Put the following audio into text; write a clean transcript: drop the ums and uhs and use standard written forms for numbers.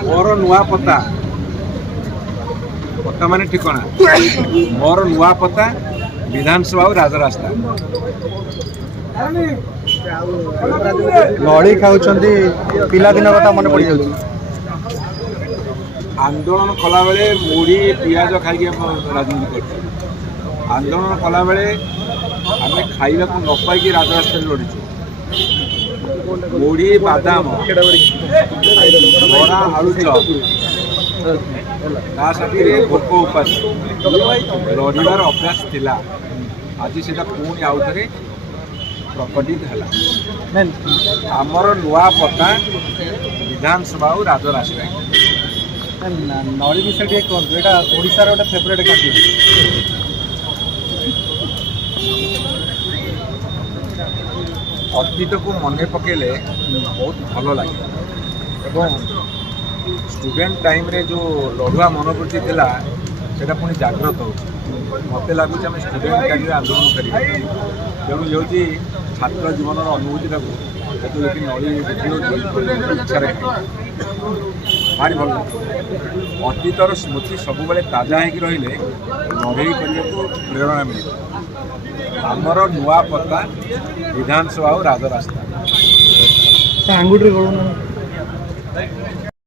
मोर नुआ पता पता माने ठिकाना मोर नुआ पता विधानसभा और राजरास्ता नड़ी खाऊं पिलादिन कथा मन पड़ जाऊँ आंदोलन कला बेले मुढ़ी पियाज खाई राजनीति कर आंदोलन कला बेले आम खाइबा को न पाई राजरास्ता लड़ीचु मुढ़ी बादाम बड़ा आलू चप साथी भोक उपास लड़ार अभ्यास थिला आज से पुणी आउ थे प्रकटित है आमर नुआ पता विधानसभा और राजरास्ता नड़ी विषय टे कहतु यहाँ ओडार गोटे फेवरेट खाद्य अतीत को मन पकेले बहुत भल लगे स्टूडेंट टाइम रे जो लड़ुआ मनोवृत्ति थिला सेटा पुणी जागृत हो मत लगुच आम स्टूडेंट टाइम आंदोलन करें तेणु ये छात्र जीवन अनुभूति नड़ी इच्छा भारी भल अतीतर स्मृति सब ताजा हो रही लड़े करने को प्रेरणा मिले आमर नुआ पता विधानसभा और राजरास्ता आंगुठी